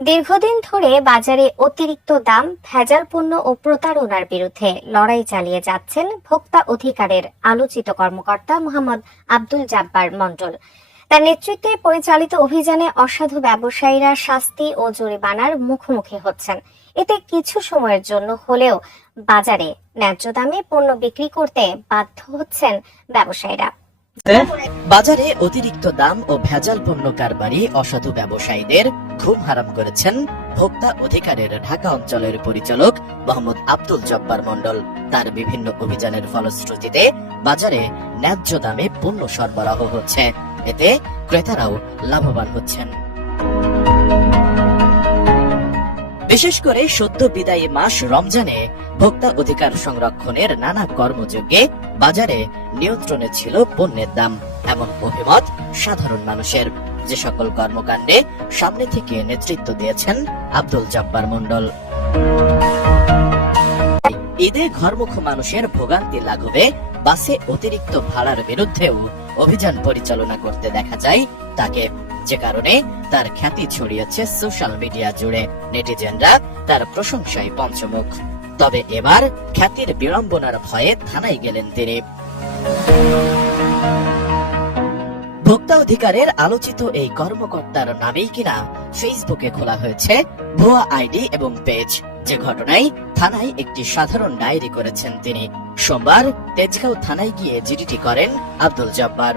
দীর্ঘদিন ধরে বাজারে অতিরিক্ত দাম, ভেজাল পণ্য ও প্রতারণার বিরুদ্ধে লড়াই চালিয়ে যাচ্ছেন ভোক্তা অধিকারের আলোচিত কর্মকর্তা মোহাম্মদ আব্দুল জাব্বার মন্ডল তার নেতৃত্বে পরিচালিত অভিযানে অসাধু ব্যবসায়ীরা শাস্তি ও জরিমানার মুখোমুখি হচ্ছেন। এতে কিছু সময়ের জন্য হলেও বাজারে ন্যায্য দামে পণ্য বিক্রি করতে বাধ্য হচ্ছেন ব্যবসায়ীরা। বাজারে অতিরিক্ত দাম ও ভেজাল পণ্য কারবারি অসাধু ব্যবসায়ীদের ঘুম হারাম করেছেন ভোক্তা অধিকারের ঢাকা অঞ্চলের পরিচালক মোহাম্মদ আব্দুল জব্বার মন্ডল তার বিভিন্ন অভিযানের ফলশ্রুতিতে বাজারে ন্যায্য দামে পণ্য সরবরাহ হচ্ছে। এতে ক্রেতারাও লাভবান হচ্ছেন। বিশেষ করে সদ্য বিদায়ী মাস রমজানে ভোক্তা অধিকার সংরক্ষণের নানা কর্মযোগে বাজারে নিয়ন্ত্রণে ছিল পণ্যের দাম এমন অভিমত সাধারণ মানুষের। যে সকল কর্মকাণ্ডে সামনে থেকে নেতৃত্ব দিয়েছেন আব্দুল জব্বার মণ্ডল। ঈদে ঘরমুখ মানুষের ভোগান্তি লাঘবে, বাসে অতিরিক্ত ভাড়ার বিরুদ্ধেও অভিযান পরিচালনা করতে দেখা যায় তাকে। যে কারণে তার খ্যাতি ছড়িয়েছে সোশ্যাল মিডিয়া জুড়ে। নেটিজেনরা তার প্রশংসায় পঞ্চমুখ। তবে এবার খ্যাতির বিড়ম্বনার ভয়ে থানায় গেলেন তিনি। ভোক্তা অধিকারের আলোচিত এই কর্মকর্তার নামেই কিনা ফেসবুকে খোলা হয়েছে ভুয়া আইডি এবং পেজ। যে ঘটনায় থানায় একটি সাধারণ ডায়েরি করেছেন তিনি। সোমবার তেজগাঁও থানায় গিয়ে জিডিটি করেন আব্দুল জব্বার।